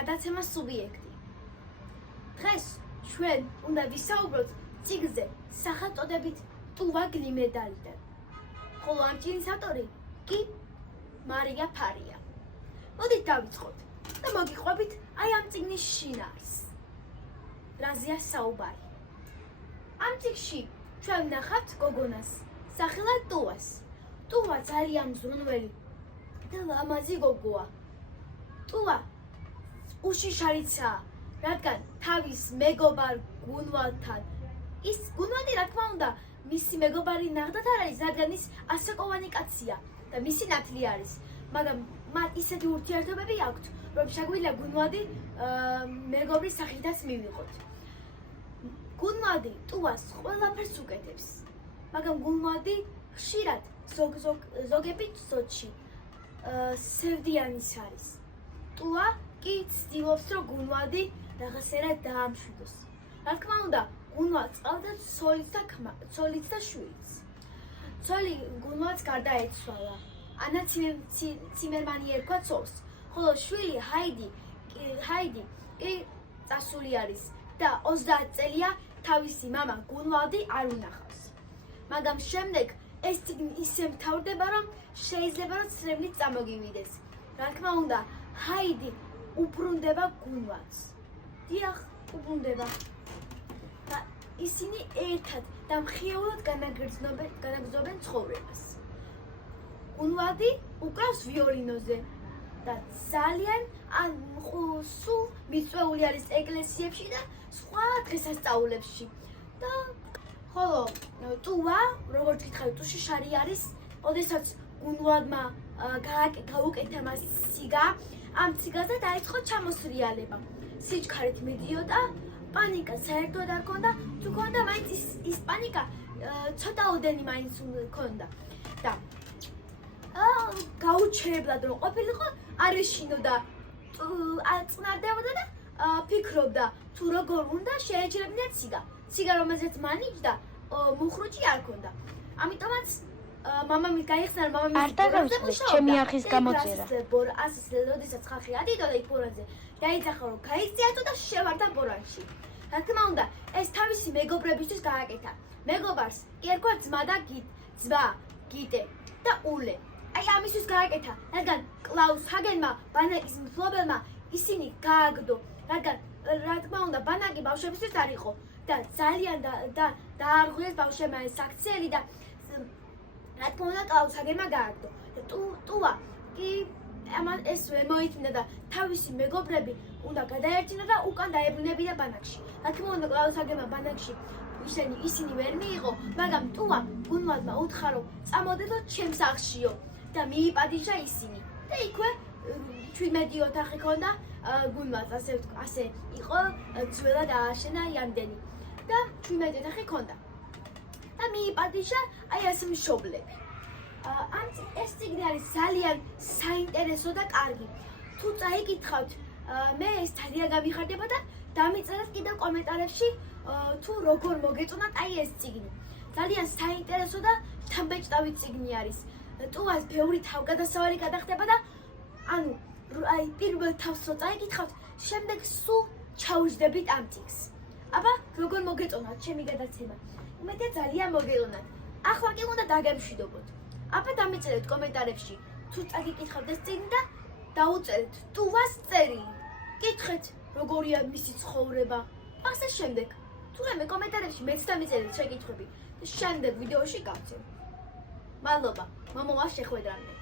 გადაცემას სუბიექტი. დღეს ჩვენ უნდა ვისაუბროთ წიგნზე სახელწოდებით ტუვა გლიმედალიდან. ხოლო ამ წიგნის ავტორი კი მარია ფარია. მოდით დავიწყოთ და მოგიყვებით აი ამ წიგნის შინაარსს. რაზეა საუბარი? ამ წიგნში ჩვენ ვნახავთ გოგონას, სახელად ტუვას. ტუვა ძალიან მზრუნველი და ლამაზი გოგოა. ტუვა უშიშარიცაა, რადგან თავის მეგობარ გუნვალთან ის გუნვალი რა თქმა უნდა მისი მეგობარი ნახდათ არ არის, რადგან ის ასაკოვანი კაცია და მისი ნათლი არის, მაგრამ მათ ისეთი ურთიერთობები აქვთ, რომ შეგვიძლია გუნვალი მეგობრის სახითაც მივიღოთ. გუნვალი ტუვას ყველაფერს უკეთებს, მაგრამ გუნვალი ხშირად ზოგები წოდში სევდიანის არის. ტუვა კი ცდილობს, რომ გუნვალი რაღაცერად დაამშვიდოს. რა თქმა უნდა, გუნვალს ყავდა ცოლიც და შვილიც. ცოლი გუნვალს გარდაეცვალა. ანა ციმერმანი ერქვა ცოლს, ხოლო შვილი ჰაიდი კი წასული არის და 30 წელია თავისი მამა გუნვალდი არ უნახავს. მაგრამ შემდეგ ეს წიგნი ისე მთავრდება, რომ შეიძლება რომ ცრემლით წამოგივიდეს. რა თქმა უნდა, ჰაიდი უბრუნდება გუნვალს. დიახ, უბრუნდება. ისინი ერთად და მხიაულად განაგრძობენ ცხოვრებას. გუნვალი უკრავს ვიოლინოზე და ძალიან სულ მიწვეული არის ეკლესიებში და სხვა დღესასწაულებში. და ხოლო ტუვა, როგორც გითხარით, უშიშარი არის, ოდესაც გუნვალმა გაუკეთა მას ციგა, ამ ციგაზე დაიწყო ჩამოსრიალება. სიჩქარით მიდიოდა, პანიკა საერთოდ არ ქონდა, თუ ქონდა მაინც ის პანიკა ცოტაოდენი მაინც ქონდა. და გაუჩერებლად რომ ყოფილიყო, არ ეშინოდა, აწნარდებოდა და ფიქრობდა, თუ როგორ უნდა შეეჯერებინა ციგა. ციგა რომელზეც მანიჭდა, მუხრუჭი არ ქონდა. ამიტომაც მამამის გაიხსნა, რომ მამამის არ დაგავიწყდეს ჩემი არხის გამოწერა. ასის როდესაც ხალხი ადიდოდა იქ ბორანზე, დაიძახა რომ გაიწიათო და შევარდა ბორანში. რა თქმა უნდა, ეს თავისი მეგობრებისთვის გააკეთა. მეგობარს კი ერქვა ძმა და გიტე და ულე. აი ამისთვის გააკეთა, რადგან კლაუს ჰაგენმა, ბანაკის მფლობელმა ისინი გააგდო, რადგან რა თქმა უნდა, ბანაკი ბავშვებისთვის არ იყო და ძალიან დაარღვიეს ბავშვებმა ეს აქციელი და რა თქმა უნდა, კლაუს ჰაგენმა გააგდო. ტუვა კი ეს მოიწმინდა და თავისი მეგობრები უნდა გადაერჩინა და უკან დაებრუნებინა ბანაკში. რა თქმა უნდა, კლაუს ჰაგენმა ბანაკში ისინი ვერ მიიღო, მაგრამ ტუვა გუნვალმა უთხრა, რომ წამოდედოთ ჩემს სახლშიო და მიიპატიჟა ისინი. და იქვე 17 ოთახი ჰქონდა გუნვალს, ასე იყო ძველად ააშენა იამდენი და 17 ოთახი ჰქონდა. და მიიპატიჟა აი ეს მშობლები. ეს წიგნი არის ძალიან საინტერესო და კარგი. თუ წაიკითხავთ, მე ეს ძალიან გამიხარდება და დამიწერეთ კიდევ კომენტარებში, თუ როგორ მოგეწონათ აი ეს წიგნი. ძალიან საინტერესო და თამბეჭდავი წიგნი არის. ტუვას ბევრი თავგადასავალი გადახდება და ანუ აი პირველ თავს რო წაიკითხავთ, შემდეგ სულ ჩაუჯდებით ამ წიგნს. აბა, როგორ მოგეწონათ ჩემი გადაცემა? უმეტია ძალიან მოგეწონათ. ახლა კი უნდა დაგემშვიდობოთ. აბა დამიწერეთ კომენტარებში, თუ წაგიკითხავთ ეს წიგნი და დაუწერეთ ტუვას წერილი. კითხეთ, როგორია მისი ცხოვრება. ასე შემდეგ. თურმე კომენტარებში მეც დამიწერეთ შეკითხვები და შემდეგ ვიდეოში გავცემ. მადლობა, მომავალ შეხვედრამდე.